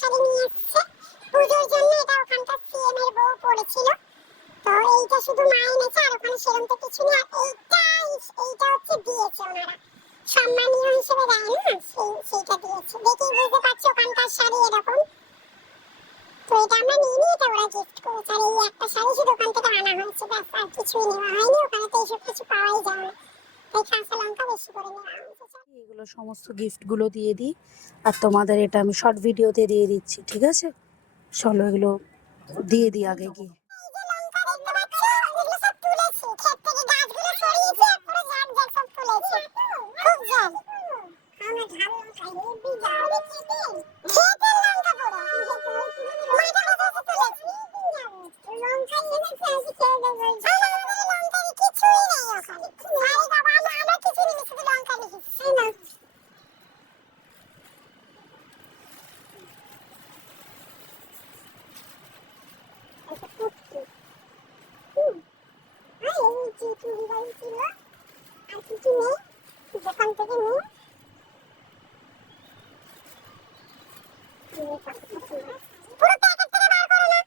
শাড়ি নিয়ে এসেছে পুজোর জন্য। এটা ওখানকার সিএম এর বউ পড়েছিল, তো এইটা শুধু মা এনেছে, আর ওখানে সেরকম তো কিছু নেই। এইটা হচ্ছে দিয়েছে ওনারা, সম্মানীয় হিসেবে দেয় না, সেইটা দিয়েছে। দেখেই বুঝতে পারছি ওখানকার শাড়ি এরকম। তো এটা আমরা নিয়ে নিই, এটা ওরা গিফট করেছে। আর এই একটা শাড়ি শুধু ওখান থেকে আনা হয়েছে, ব্যাস আর কিছুই নেওয়া হয়নি। ওখানে তো এইসব কিছু পাওয়াই যায় না, তাই কাঁচা লঙ্কা বেশি করে নেওয়া হয়েছে। এগুলো সমস্ত গিফটগুলো দিয়ে দিই, আর তোমাদের এটা আমি শর্ট ভিডিওতে দিয়ে দিচ্ছি, ঠিক আছে? চলো এগুলো দিয়ে দিই আগে গিয়ে। দোকান থেকে নিয়ে পুরো প্যাকেট থেকে বার করো না।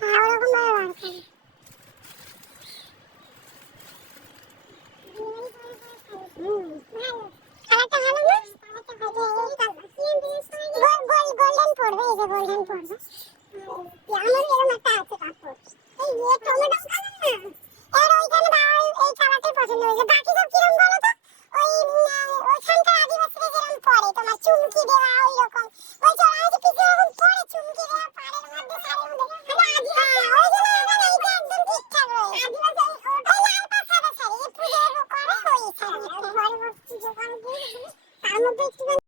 হ্যাঁ, ওরকম ভাবে বার করো। কালারটা ভালো না? গোল্ডেন পড়বে, এই যে গোল্ডেন পড়বে। আমার এরকম একটা আছে কাপড়, এই টমেটো কালার না, এর ওইখানে দাও, এই কালারটাই পছন্দ হয়েছে। বাকি সব কিরম বলো তো, ওই ওইখানকার আদিবাসীরা যেরকম পরে, তোমার চুমকি দেওয়া ওই রকম, ওই চড়া হচ্ছে পিছনে এরকম পরে চুমকি দেওয়া পাড়ের মধ্যে শাড়ির মধ্যে। হ্যাঁ, ওই জন্য আমার এইটা একদম ঠিকঠাক রয়েছে। ওই লাল পাড় সাদা শাড়ি, এই পুজোর করে ওই শাড়ি, তার মধ্যে একটু